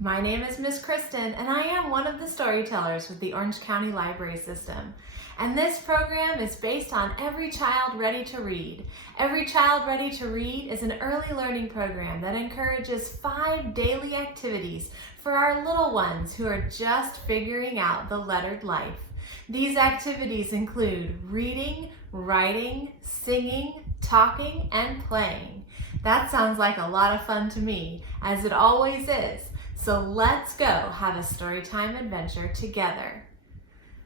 My name is Miss Kristin, and I am one of the storytellers with the Orange County Library System. And this program is based on Every Child Ready to Read. Every Child Ready to Read is an early learning program that encourages 5 daily activities for our little ones who are just figuring out the lettered life. These activities include reading, writing, singing, talking, and playing. That sounds like a lot of fun to me, as it always is. So let's go have a storytime adventure together.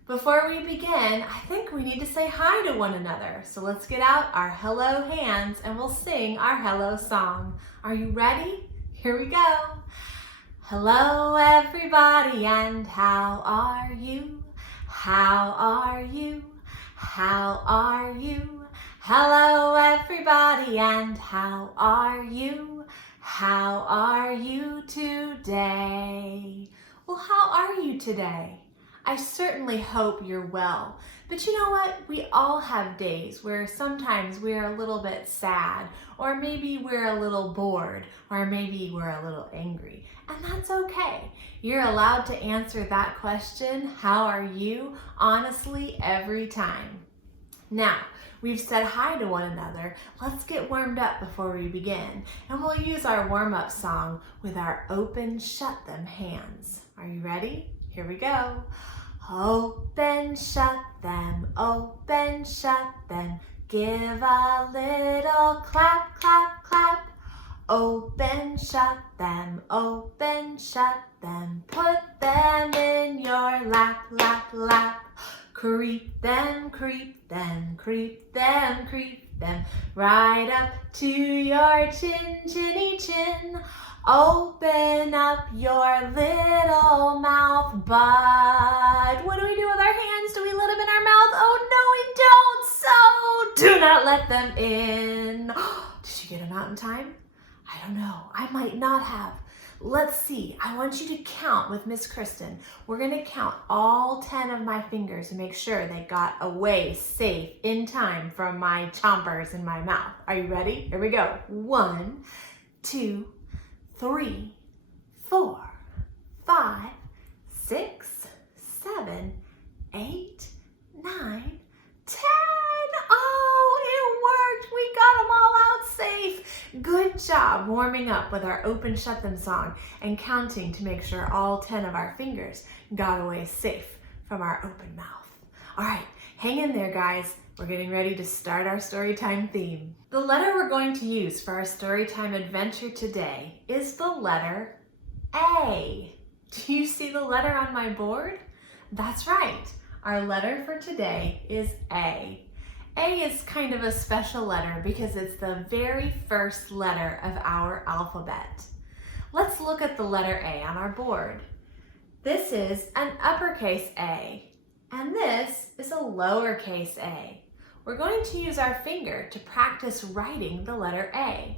Before we begin, I think we need to say hi to one another. So let's get out our hello hands and we'll sing our hello song. Are you ready? Here we go. Hello everybody, and how are you? How are you? How are you? Hello everybody, and how are you? How are you today? Well, how are you today? I certainly hope you're well. But you know what? We all have days where sometimes we're a little bit sad, or maybe we're a little bored, or maybe we're a little angry. And that's okay. You're allowed to answer that question, how are you, honestly, every time. Now, we've said hi to one another. Let's get warmed up before we begin. And we'll use our warm-up song with our open, shut them hands. Are you ready? Here we go. Open, shut them, give a little clap, clap, clap. Open, shut them, put them in your lap, lap, lap. Creep them, creep them, creep them, creep them, right up to your chin, chinny chin. Open up your little mouth, but what do we do with our hands? Do we let them in our mouth? Oh no, we don't, so do not let them in. Did you get them out in time? I don't know, I might not have. Let's see, I want you to count with Miss Kristin. We're gonna count all 10 of my fingers and make sure they got away safe in time from my chompers in my mouth. Are you ready? Here we go. 1, 2, 3, 4, 5, 6, 7, 8, 9, 10. Oh, it worked. We got them all out safe. Good job warming up with our open shut them song and counting to make sure all 10 of our fingers got away safe from our open mouth. All right, hang in there, guys. We're getting ready to start our storytime theme. The letter we're going to use for our storytime adventure today is the letter A. Do you see the letter on my board? That's right. Our letter for today is A. A is kind of a special letter because it's the very first letter of our alphabet. Let's look at the letter A on our board. This is an uppercase A, and this is a lowercase a. We're going to use our finger to practice writing the letter A.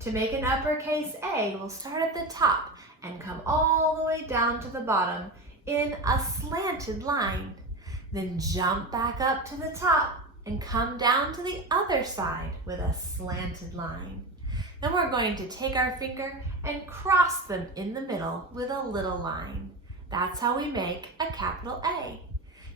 To make an uppercase A, we'll start at the top and come all the way down to the bottom in a slanted line. Then jump back up to the top and come down to the other side with a slanted line. Then we're going to take our finger and cross them in the middle with a little line. That's how we make a capital A.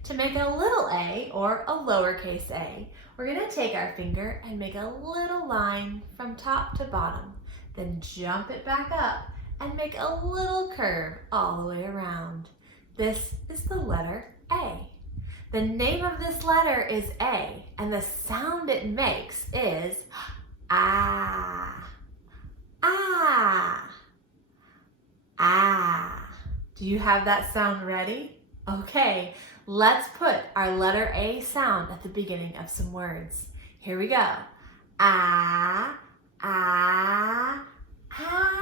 To make a little a, or a lowercase a, we're going to take our finger and make a little line from top to bottom. Then jump it back up and make a little curve all the way around. This is the letter A. The name of this letter is A, and the sound it makes is ah, ah, ah. Do you have that sound ready? Okay, let's put our letter A sound at the beginning of some words. Here we go. Ah, ah,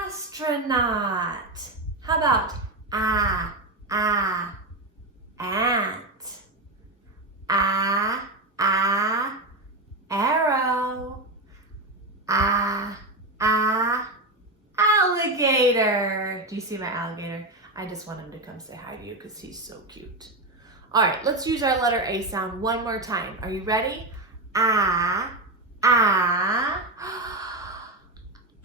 astronaut. How about ah, ah, ant? Ah, ah, arrow. Ah, ah, alligator. Do you see my alligator? I just want him to come say hi to you because he's so cute. All right, let's use our letter A sound one more time. Are you ready? Ah, ah,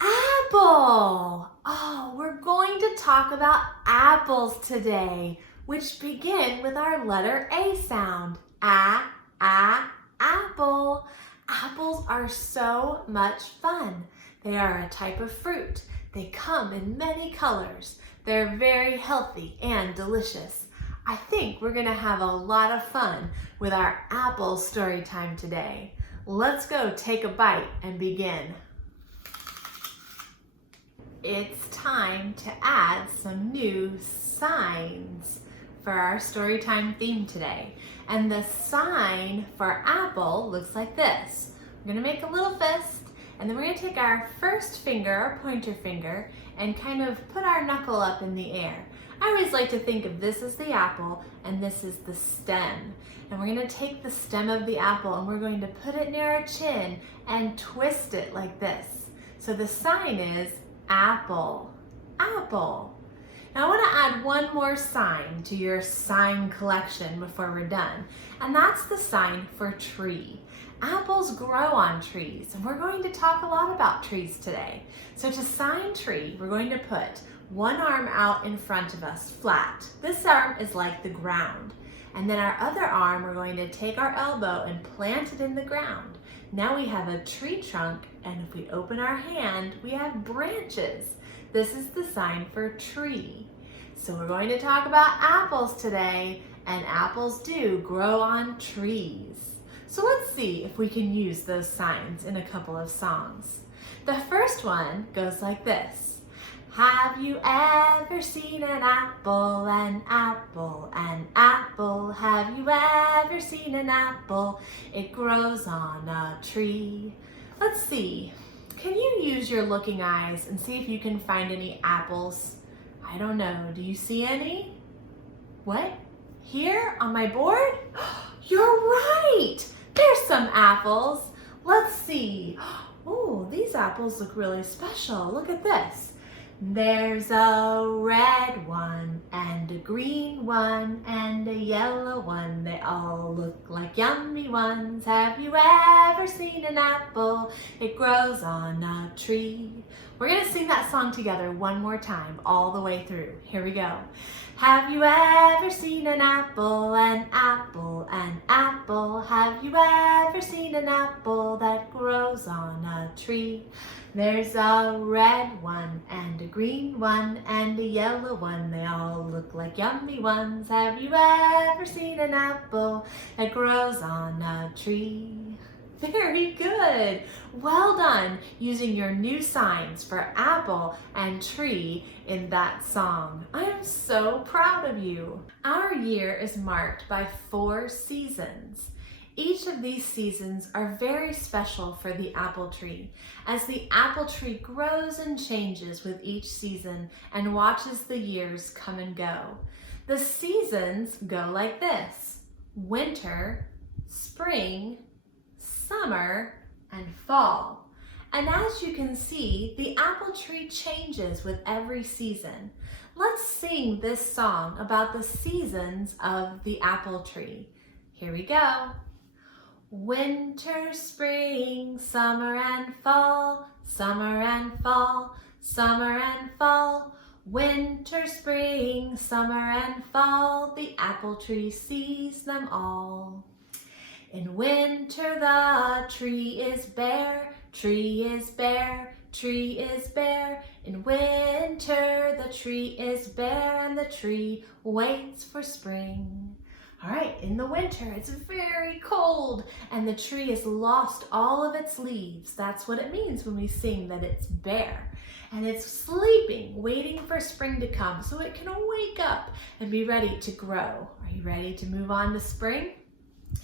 apple. Oh, we're going to talk about apples today, which begin with our letter A sound. Apple. Apples are so much fun. They are a type of fruit. They come in many colors. They're very healthy and delicious. I think we're gonna have a lot of fun with our apple story time today. Let's go take a bite and begin. It's time to add some new signs for our storytime theme today. And the sign for apple looks like this. We're gonna make a little fist, and then we're gonna take our first finger, our pointer finger, and kind of put our knuckle up in the air. I always like to think of this as the apple, and this is the stem. And we're gonna take the stem of the apple, and we're going to put it near our chin and twist it like this. So the sign is apple, apple. Now I want to add one more sign to your sign collection before we're done, and that's the sign for tree. Apples grow on trees, and we're going to talk a lot about trees today. So to sign tree, we're going to put one arm out in front of us, flat. This arm is like the ground. And then our other arm, we're going to take our elbow and plant it in the ground. Now we have a tree trunk, and if we open our hand, we have branches. This is the sign for tree. So we're going to talk about apples today, and apples do grow on trees. So let's see if we can use those signs in a couple of songs. The first one goes like this. Have you ever seen an apple, an apple, an apple? Have you ever seen an apple? It grows on a tree. Let's see. Can you use your looking eyes and see if you can find any apples? I don't know. Do you see any? What? Here on my board? You're right. There's some apples. Let's see. Oh, these apples look really special. Look at this. There's a red one and a green one and a yellow one. They all look like yummy ones. Have you ever seen an apple? It grows on a tree. We're going to sing that song together one more time, all the way through. Here we go. Have you ever seen an apple, an apple, an apple? Have you ever seen an apple that grows on a tree? There's a red one and a green one and a yellow one. They all look like yummy ones. Have you ever seen an apple that grows on a tree? Very good. Well done using your new signs for apple and tree in that song. I am so proud of you. Our year is marked by 4 seasons. Each of these seasons are very special for the apple tree, as the apple tree grows and changes with each season and watches the years come and go. The seasons go like this: winter, spring, summer, and fall. And as you can see, the apple tree changes with every season. Let's sing this song about the seasons of the apple tree. Here we go. Winter, spring, summer and fall, summer and fall, summer and fall. Winter, spring, summer and fall, the apple tree sees them all. In winter the tree is bare, tree is bare, tree is bare. In winter the tree is bare and the tree waits for spring. All right, in the winter it's very cold and the tree has lost all of its leaves. That's what it means when we sing that it's bare. And it's sleeping, waiting for spring to come so it can wake up and be ready to grow. Are you ready to move on to spring?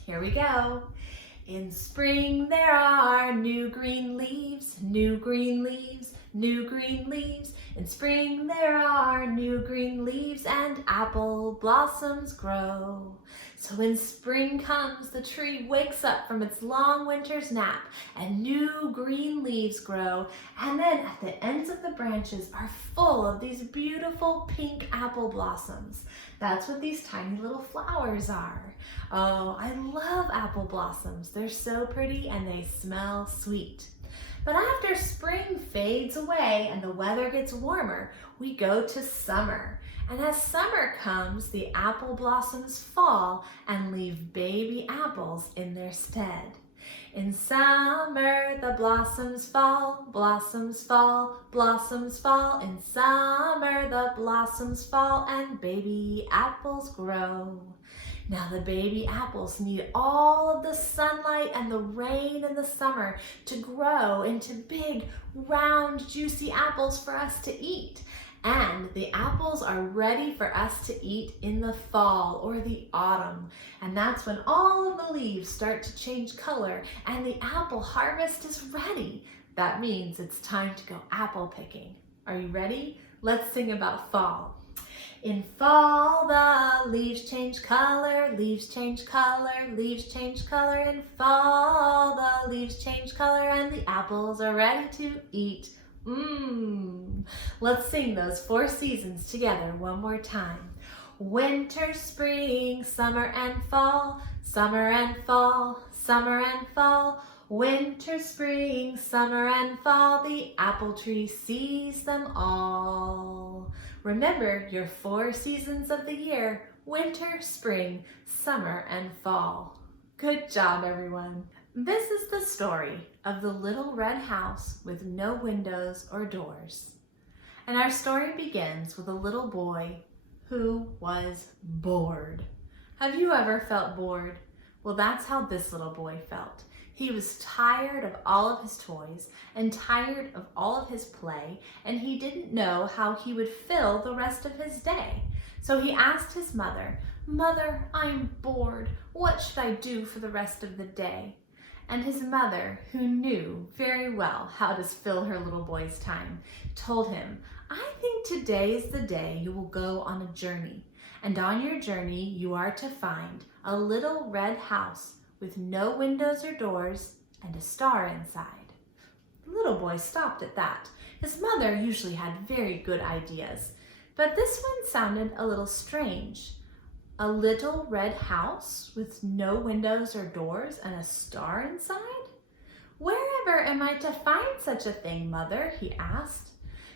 Here we go. In spring there are new green leaves, new green leaves, new green leaves. In spring there are new green leaves and apple blossoms grow. So when spring comes, the tree wakes up from its long winter's nap and new green leaves grow. And then at the ends of the branches are full of these beautiful pink apple blossoms. That's what these tiny little flowers are. Oh, I love apple blossoms. They're so pretty and they smell sweet. But after spring fades away and the weather gets warmer, we go to summer. And as summer comes, the apple blossoms fall and leave baby apples in their stead. In summer, the blossoms fall, blossoms fall, blossoms fall. In summer, the blossoms fall and baby apples grow. Now the baby apples need all of the sunlight and the rain in the summer to grow into big, round, juicy apples for us to eat. And the apples are ready for us to eat in the fall or the autumn. And that's when all of the leaves start to change color and the apple harvest is ready. That means it's time to go apple picking. Are you ready? Let's sing about fall. In fall, the leaves change color, leaves change color, leaves change color. In fall, the leaves change color and the apples are ready to eat. Let's sing those 4 seasons together one more time. Winter, spring, summer and fall, summer and fall, summer and fall. Winter, spring, summer and fall, the apple tree sees them all. Remember your 4 seasons of the year: winter, spring, summer, and fall. Good job, everyone. This is the story of the little red house with no windows or doors. And our story begins with a little boy who was bored. Have you ever felt bored? Well, that's how this little boy felt. He was tired of all of his toys and tired of all of his play, and he didn't know how he would fill the rest of his day. So he asked his mother, "Mother, I'm bored. What should I do for the rest of the day?" And his mother, who knew very well how to fill her little boy's time, told him, "I think today is the day you will go on a journey. And on your journey, you are to find a little red house with no windows or doors and a star inside." The little boy stopped at that. His mother usually had very good ideas, but this one sounded a little strange. A little red house with no windows or doors and a star inside? "Wherever am I to find such a thing, Mother?" he asked.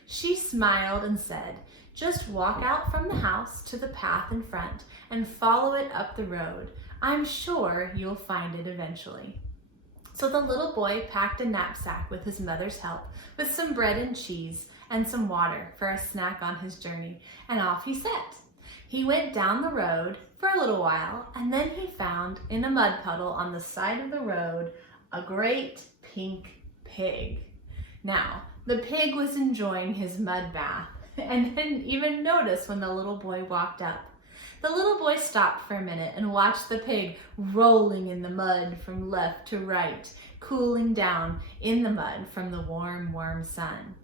She smiled and said, "Just walk out from the house to the path in front and follow it up the road. I'm sure you'll find it eventually." So the little boy packed a knapsack with his mother's help, with some bread and cheese and some water for a snack on his journey, and off he set. He went down the road for a little while, and then he found in a mud puddle on the side of the road a great pink pig. Now, the pig was enjoying his mud bath and didn't even notice when the little boy walked up. The little boy stopped for a minute and watched the pig rolling in the mud from left to right, cooling down in the mud from the warm, warm sun.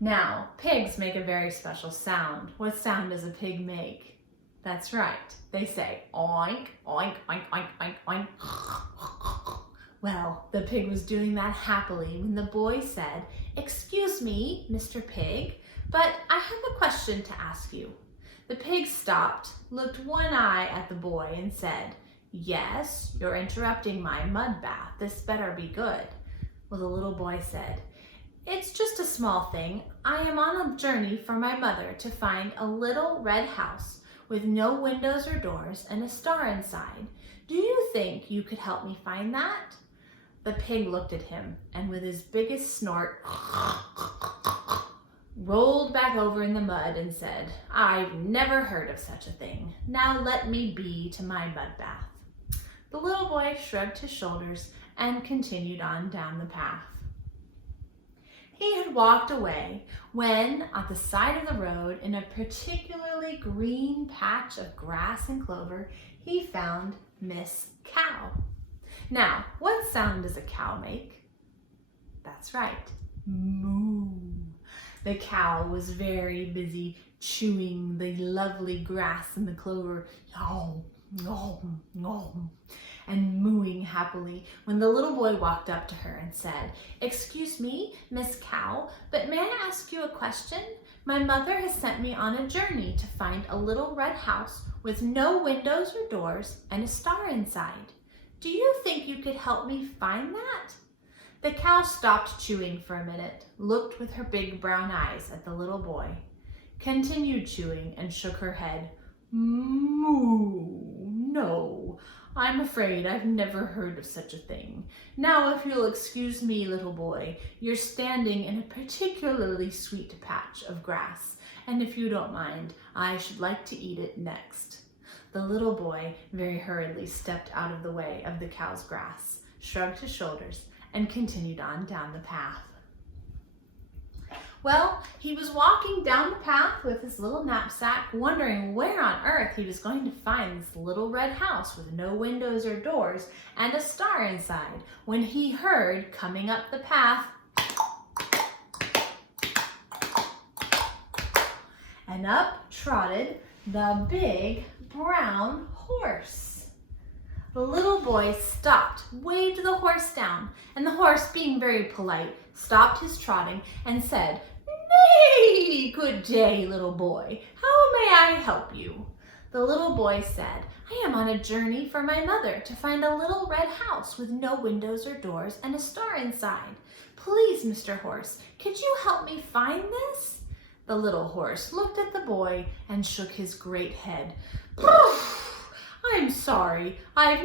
Now, pigs make a very special sound. What sound does a pig make? That's right. They say oink, oink, oink, oink, oink, oink. Well, the pig was doing that happily when the boy said, "Excuse me, Mr. Pig, but I have a question to ask you." The pig stopped, looked one eye at the boy and said, "Yes, you're interrupting my mud bath. This better be good." Well, the little boy said, "It's just a small thing. I am on a journey for my mother to find a little red house with no windows or doors and a star inside. Do you think you could help me find that?" The pig looked at him and with his biggest snort, rolled back over in the mud and said, "I've never heard of such a thing. Now let me be to my mud bath." The little boy shrugged his shoulders and continued on down the path. He had walked away when, at the side of the road, in a particularly green patch of grass and clover, he found Miss Cow. Now, what sound does a cow make? That's right, moo. The cow was very busy chewing the lovely grass and the clover, yum, yum, yum, and mooing happily when the little boy walked up to her and said, "Excuse me, Miss Cow, but may I ask you a question? My mother has sent me on a journey to find a little red house with no windows or doors and a star inside. Do you think you could help me find that?" The cow stopped chewing for a minute, looked with her big brown eyes at the little boy, continued chewing, and shook her head. Moo, no, I'm afraid I've never heard of such a thing. Now, if you'll excuse me, little boy, you're standing in a particularly sweet patch of grass, and if you don't mind, I should like to eat it next. The little boy very hurriedly stepped out of the way of the cow's grass, shrugged his shoulders, and continued on down the path. Well, he was walking down the path with his little knapsack, wondering where on earth he was going to find this little red house with no windows or doors and a star inside, when he heard, coming up the path, and up trotted the big brown horse. The little boy stopped, waved the horse down, and the horse, being very polite, stopped his trotting and said, "Nay, good day, little boy. How may I help you?" The little boy said, "I am on a journey for my mother to find a little red house with no windows or doors and a star inside. Please, Mr. Horse, could you help me find this?" The little horse looked at the boy and shook his great head. "I'm sorry, I've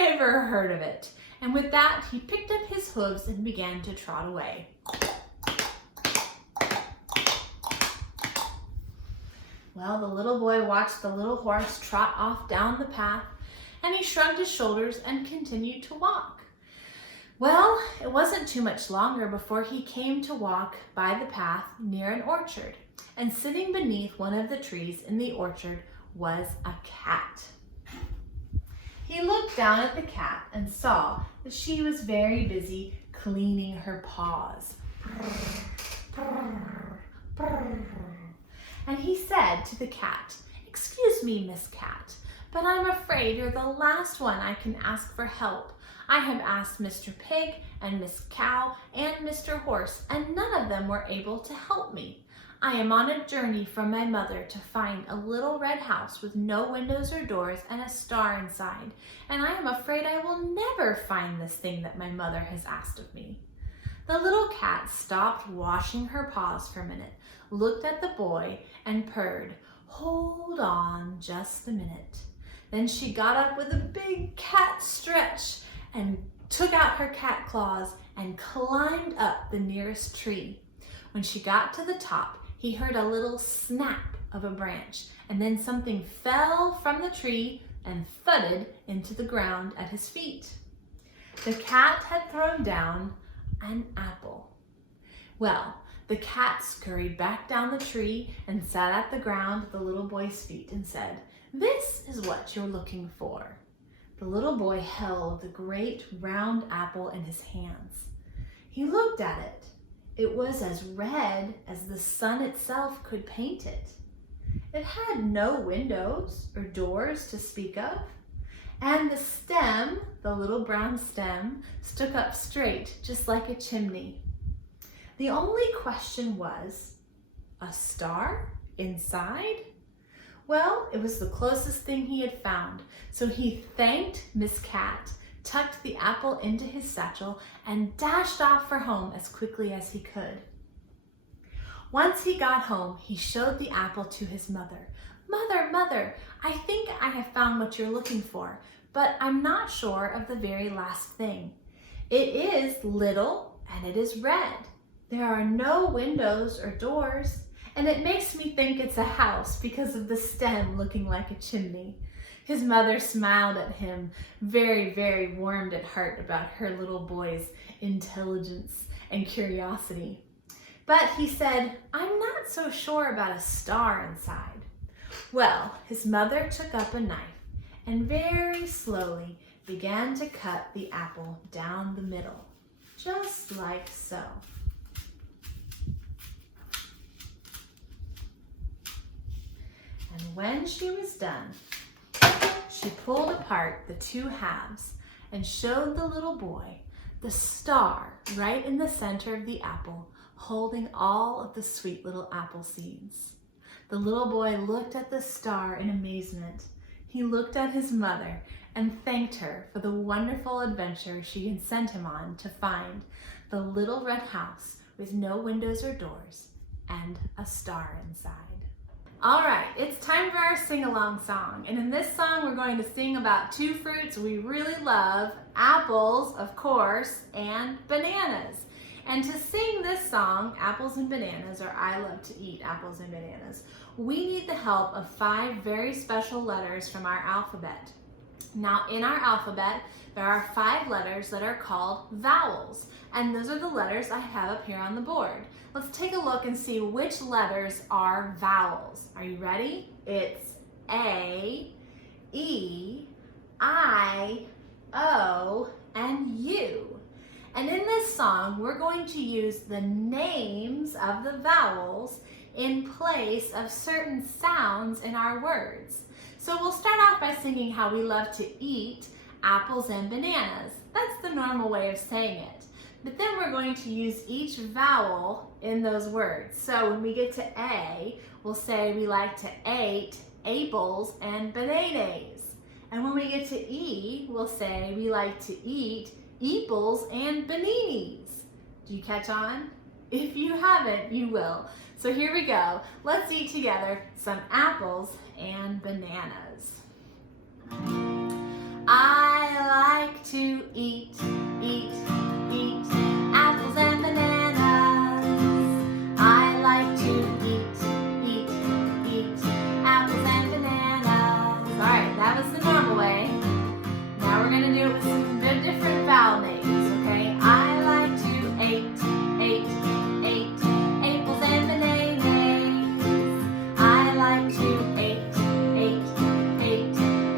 never heard of it." And with that, he picked up his hooves and began to trot away. Well, the little boy watched the little horse trot off down the path, and he shrugged his shoulders and continued to walk. Well, it wasn't too much longer before he came to walk by the path near an orchard, and sitting beneath one of the trees in the orchard was a cat. He looked down at the cat and saw that she was very busy cleaning her paws. And he said to the cat, "Excuse me, Miss Cat, but I'm afraid you're the last one I can ask for help. I have asked Mr. Pig and Miss Cow and Mr. Horse, and none of them were able to help me. I am on a journey from my mother to find a little red house with no windows or doors and a star inside, and I am afraid I will never find this thing that my mother has asked of me." The little cat stopped washing her paws for a minute, looked at the boy, and purred, "Hold on just a minute." Then she got up with a big cat stretch and took out her cat claws and climbed up the nearest tree. When she got to the top, he heard a little snap of a branch, and then something fell from the tree and thudded into the ground at his feet. The cat had thrown down an apple. Well, the cat scurried back down the tree and sat at the ground at the little boy's feet and said, "This is what you're looking for." The little boy held the great round apple in his hands. He looked at it. It was as red as the sun itself could paint it. It had no windows or doors to speak of, and the stem, the little brown stem, stuck up straight, just like a chimney. The only question was, a star inside? Well, it was the closest thing he had found, so he thanked Miss Cat, tucked the apple into his satchel, and dashed off for home as quickly as he could. Once he got home, he showed the apple to his mother. "Mother, Mother, I think I have found what you're looking for, but I'm not sure of the very last thing. It is little and it is red. There are no windows or doors, and it makes me think it's a house because of the stem looking like a chimney." His mother smiled at him, very, very warmed at heart about her little boy's intelligence and curiosity. But he said, "I'm not so sure about a star inside." Well, his mother took up a knife and very slowly began to cut the apple down the middle, just like so. And when she was done, she pulled apart the two halves and showed the little boy the star right in the center of the apple, holding all of the sweet little apple seeds. The little boy looked at the star in amazement. he looked at his mother and thanked her for the wonderful adventure she had sent him on to find the little red house with no windows or doors and a star inside. All right, it's time for our sing-along song. And in this song, we're going to sing about two fruits we really love, apples, of course, and bananas. And to sing this song, Apples and Bananas, or I love to eat apples and bananas, we need the help of 5 very special letters from our alphabet. Now, in our alphabet, there are 5 letters that are called vowels, and those are the letters I have up here on the board. Let's take a look and see which letters are vowels. Are you ready? It's A, E, I, O, and U. And in this song, we're going to use the names of the vowels in place of certain sounds in our words. So we'll start off by singing how we love to eat apples and bananas. That's the normal way of saying it. But then we're going to use each vowel in those words. So when we get to A, we'll say we like to eat apples and bananas. And when we get to E, we'll say we like to eat eeples and bananas. Do you catch on? If you haven't, you will. So here we go. Let's eat together some apples and bananas. I like to eat apples and bananas. I like to eat apples and bananas. All right, that was the normal way. Now we're gonna do it with some different vowel names, okay? I like to eat apples and bananas. I like to eat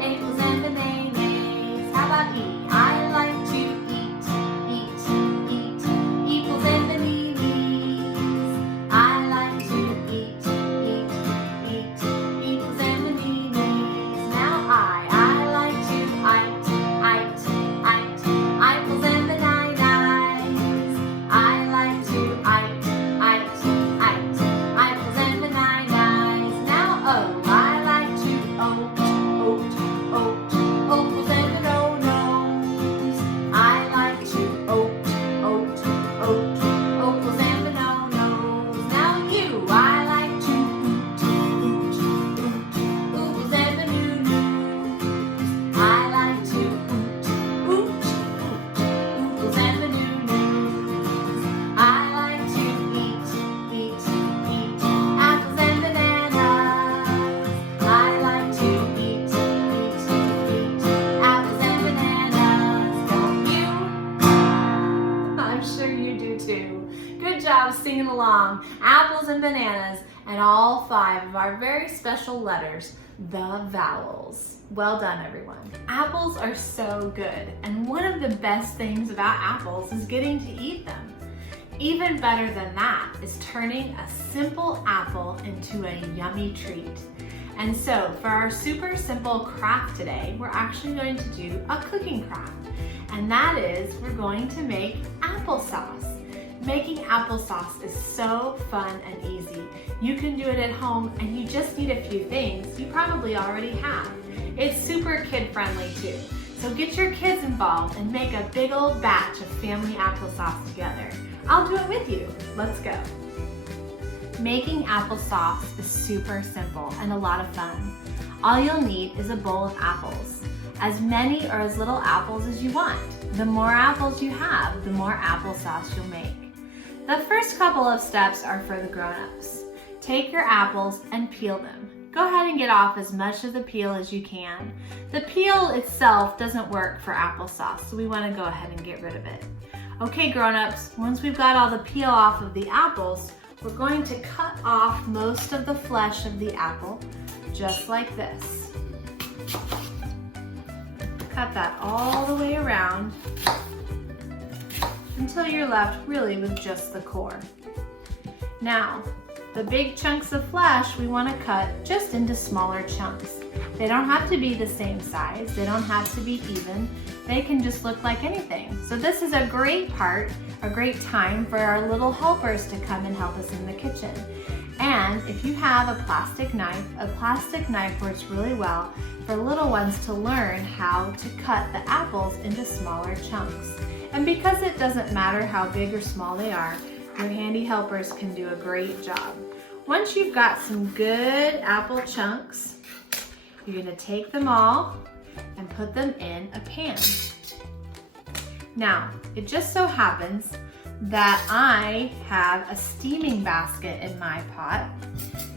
apples and bananas. How about E? I like to eat apples and bananas. I like to eat apples and bananas. Now I like to apples and bananas. I like to apples and bananas. Now O, I like to apples and bananas. I like to apples and bananas. Now U, I like to apples and bananas. I like to apples and bananas. I like to eat apples and bananas. I like to eat apples and bananas. Don't you? I'm sure you do too. Good job singing along. Apples and bananas and all 5 of our very special letters, the vowels. Well done, everyone. Apples are so good, and one of the best things about apples is getting to eat them. Even better than that is turning a simple apple into a yummy treat. And so for our super simple craft today, we're actually going to do a cooking craft. And that is, we're going to make applesauce. Making applesauce is so fun and easy. You can do it at home and you just need a few things you probably already have. It's super kid-friendly too. So get your kids involved and make a big old batch of family applesauce together. I'll do it with you. Let's go. Making applesauce is super simple and a lot of fun. All you'll need is a bowl of apples. As many or as little apples as you want. The more apples you have, the more applesauce you'll make. The first couple of steps are for the grown-ups. Take your apples and peel them. Go ahead and get off as much of the peel as you can. The peel itself doesn't work for applesauce, so we want to go ahead and get rid of it. Okay, grown-ups, once we've got all the peel off of the apples, we're going to cut off most of the flesh of the apple, just like this. Cut that all the way around until you're left really with just the core. Now, the big chunks of flesh we want to cut just into smaller chunks. They don't have to be the same size. They don't have to be even. They can just look like anything. So this is a great time for our little helpers to come and help us in the kitchen. And if you have a plastic knife works really well for little ones to learn how to cut the apples into smaller chunks. And because it doesn't matter how big or small they are, your handy helpers can do a great job. Once you've got some good apple chunks, you're gonna take them all and put them in a pan. Now, it just so happens that I have a steaming basket in my pot,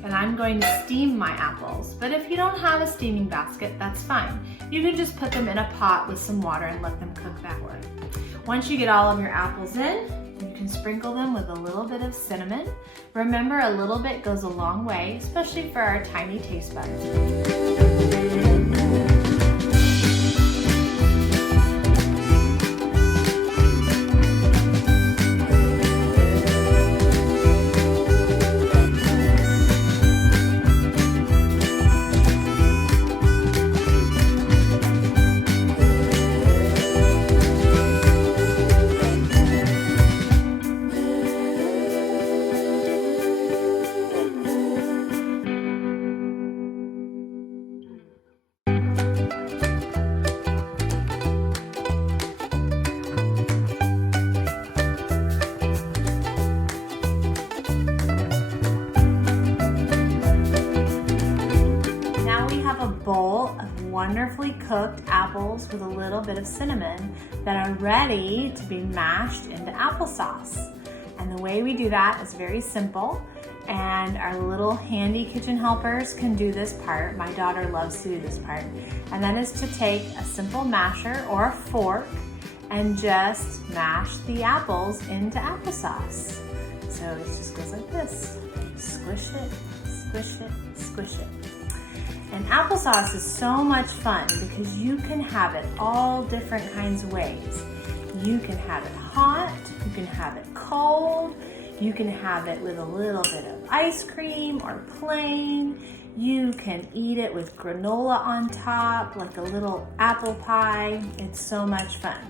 and I'm going to steam my apples. But if you don't have a steaming basket, that's fine. You can just put them in a pot with some water and let them cook that way. Once you get all of your apples in, you can sprinkle them with a little bit of cinnamon. Remember, a little bit goes a long way, especially for our tiny taste buds. Bowl of wonderfully cooked apples with a little bit of cinnamon that are ready to be mashed into applesauce. And the way we do that is very simple, and our little handy kitchen helpers can do this part. My daughter loves to do this part, and that is to take a simple masher or a fork and just mash the apples into applesauce. So it just goes like this. Squish it, squish it, squish it. And applesauce is so much fun because you can have it all different kinds of ways. You can have it hot, you can have it cold, you can have it with a little bit of ice cream or plain. You can eat it with granola on top, like a little apple pie. It's so much fun.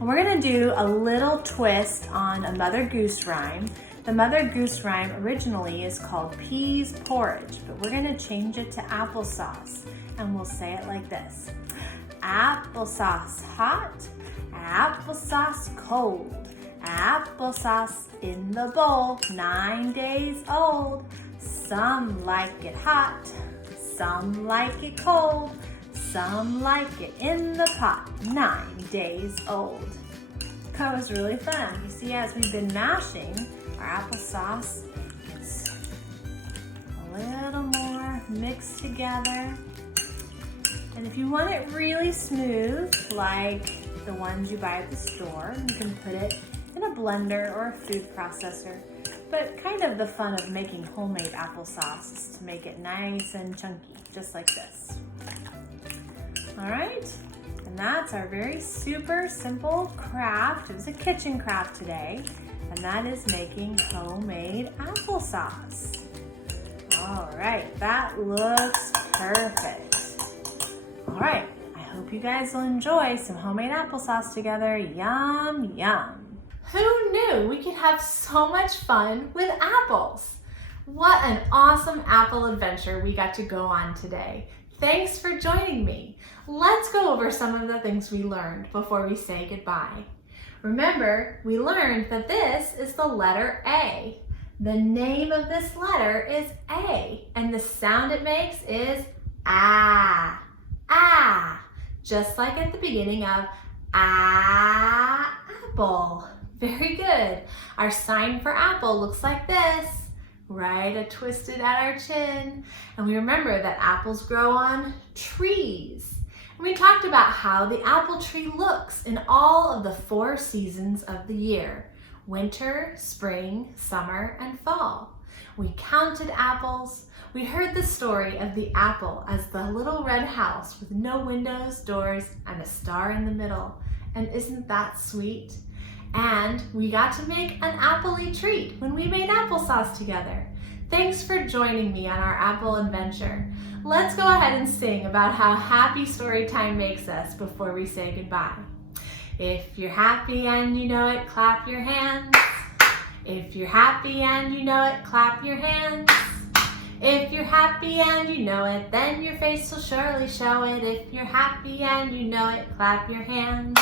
And we're gonna do a little twist on a Mother Goose rhyme. The Mother Goose rhyme originally is called peas porridge, but we're gonna change it to applesauce, and we'll say it like this. Applesauce hot, applesauce cold, applesauce in the bowl, 9 days old. Some like it hot, some like it cold, some like it in the pot, 9 days old. That was really fun. You see, as we've been mashing, our applesauce gets a little more mixed together. And if you want it really smooth, like the ones you buy at the store, you can put it in a blender or a food processor. But kind of the fun of making homemade applesauce is to make it nice and chunky, just like this. All right, and that's our very super simple craft. It was a kitchen craft today. And that is making homemade applesauce. All right, that looks perfect. All right, I hope you guys will enjoy some homemade applesauce together. Yum, yum. Who knew we could have so much fun with apples? What an awesome apple adventure we got to go on today. Thanks for joining me. Let's go over some of the things we learned before we say goodbye. Remember, we learned that this is the letter A. The name of this letter is A, and the sound it makes is ah, ah, just like at the beginning of apple. Very good. Our sign for apple looks like this, right? A twisted at our chin. And we remember that apples grow on trees. And we talked about how the apple tree looks in all of the 4 seasons of the year: winter, spring, summer, and fall. We counted apples. We heard the story of the apple as the little red house with no windows, doors, and a star in the middle. And isn't that sweet? And we got to make an apple-y treat when we made applesauce together. Thanks for joining me on our apple adventure. Let's go ahead and sing about how happy Storytime makes us before we say goodbye. If you're happy and you know it, clap your hands. If you're happy and you know it, clap your hands. If you're happy and you know it, then your face will surely show it. If you're happy and you know it, clap your hands.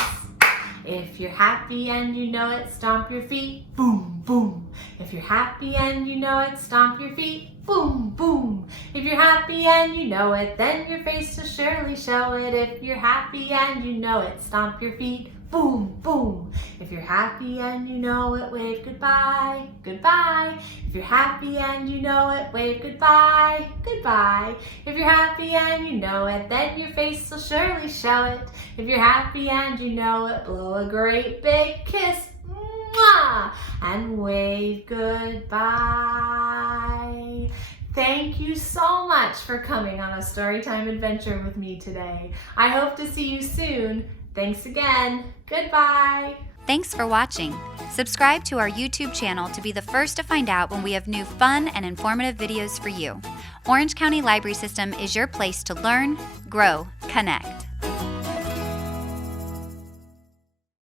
If you're happy and you know it, stomp your feet, boom, boom. If you're happy and you know it, stomp your feet, boom, boom. If you're happy and you know it, then your face will surely show it. If you're happy and you know it, stomp your feet, boom, boom. If you're happy and you know it, wave goodbye, goodbye. If you're happy and you know it, wave goodbye, goodbye. If you're happy and you know it, then your face will surely show it. If you're happy and you know it, blow a great big kiss, mwah, and wave goodbye. Thank you so much for coming on a Storytime adventure with me today. I hope to see you soon. Thanks again. Goodbye. Thanks for watching. Subscribe to our YouTube channel to be the first to find out when we have new fun and informative videos for you. Orange County Library System is your place to learn, grow, connect.